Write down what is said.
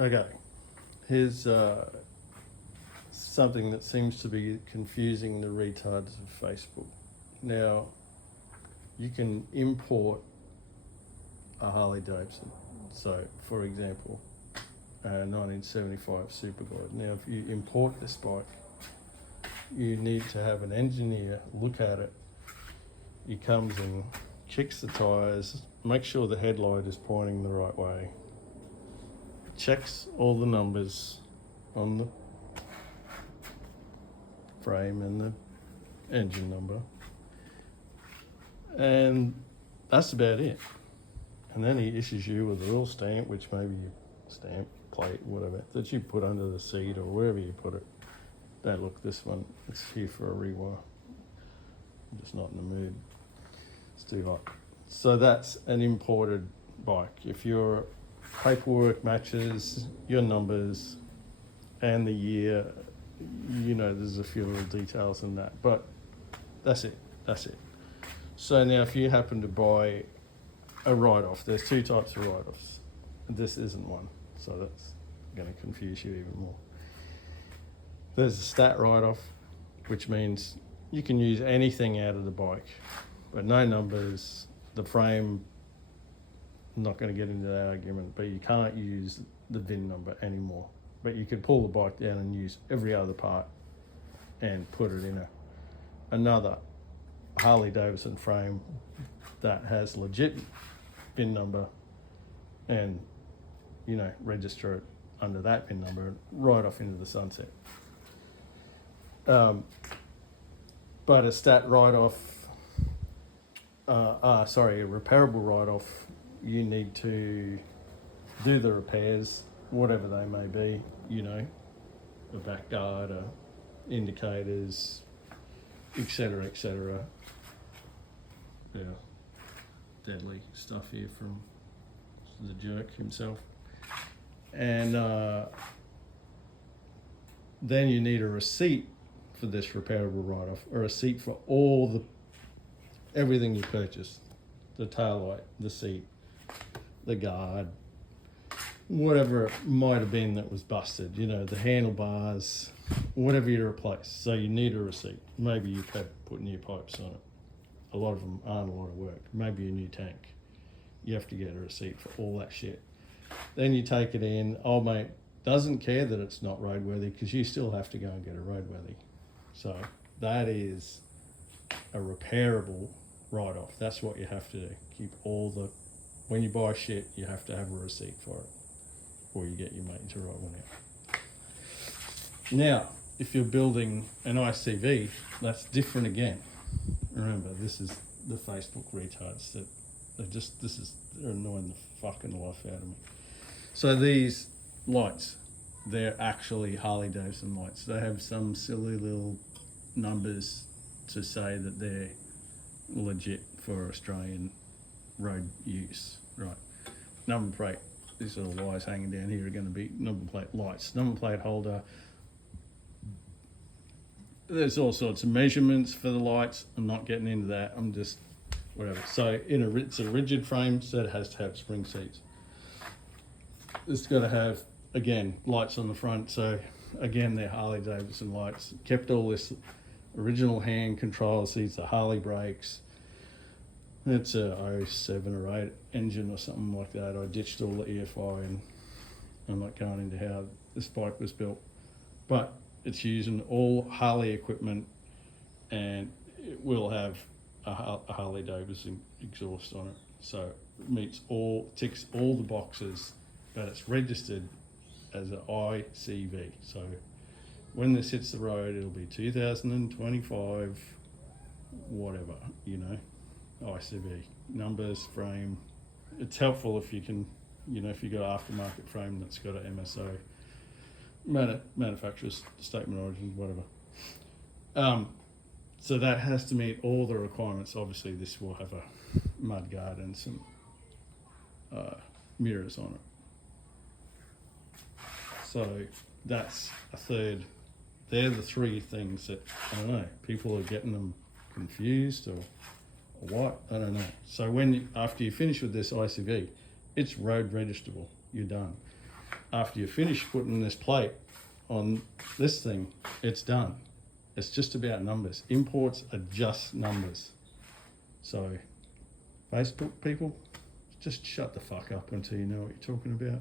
Okay, here's something that seems to be confusing the retards of Facebook. Now, you can import a Harley Davidson. So, for example, a 1975 Superglide. Now, if you import this bike, you need to have an engineer look at it. He comes and checks the tyres, makes sure the headlight is pointing the right way, checks all the numbers on the frame and the engine number, and that's about it. And then he issues you with a little stamp, which maybe you stamp, plate, whatever, that you put under the seat or wherever you put it. Don't look, this one, it's here for a rewire. I'm just not in the mood. It's too hot. So that's an imported bike. If your paperwork matches your numbers and the year, you know, there's a few little details in that, but that's it. So now if you happen to buy a write-off, there's two types of write-offs. This isn't one, so that's going to confuse you even more. There's a stat write-off, which means you can use anything out of the bike, but no numbers, the frame. I'm not going to get into that argument, but you can't use the VIN number anymore. But you could pull the bike down and use every other part and put it in another Harley Davidson frame that has legit VIN number and, you know, register it under that VIN number and right off into the sunset. But a stat write-off, a repairable write-off, you need to do the repairs, whatever they may be, you know, the back guard, indicators, etc., etc. Yeah, deadly stuff here from the jerk himself. And then you need a receipt for this repairable write-off, a receipt for everything you purchased, the taillight, the seat, the guard, whatever it might have been that was busted, you know, the handlebars, whatever you replace. So you need a receipt. Maybe you've had put new pipes on it. A lot of them aren't a lot of work. Maybe a new tank. You have to get a receipt for all that shit. Then you take it in. Old mate doesn't care that it's not roadworthy because you still have to go and get a roadworthy. So that is a repairable write-off. That's what you have to do. Keep when you buy shit, you have to have a receipt for it, or you get your mate to write one out. Now, if you're building an ICV, that's different again. Remember, this is the Facebook retards that they're annoying the fucking life out of me. So these lights, they're actually Harley Davidson lights. They have some silly little numbers to say that they're legit for Australian road use, right? Number plate, these little wires hanging down here are going to be number plate lights. Number plate holder. There's all sorts of measurements for the lights. I'm not getting into that. I'm just whatever. So it's a rigid frame, so it has to have spring seats. It's got to have, again, lights on the front. So again, they're Harley Davidson lights. Kept all this original hand control seats, the Harley brakes. It's a 07 or 08 engine or something like that. I ditched all the EFI and I'm not going into how this bike was built. But it's using all Harley equipment and it will have a Harley Davidson exhaust on it. So it ticks all the boxes, but it's registered as an ICV. So when this hits the road, it'll be 2025, whatever, you know, ICV, numbers, frame. It's helpful if you can, you know, if you've got an aftermarket frame that's got an MSO, manufacturer's statement of origin, whatever. So that has to meet all the requirements. Obviously this will have a mud guard and some mirrors on it. So that's a third. They're the three things that, I don't know, people are getting them confused or what, I don't know. So after you finish with this ICV, it's road registerable, you're done. after you finish putting this plate on this thing, it's done. It's just about numbers. Imports are just numbers. So Facebook people, just shut the fuck up until you know what you're talking about.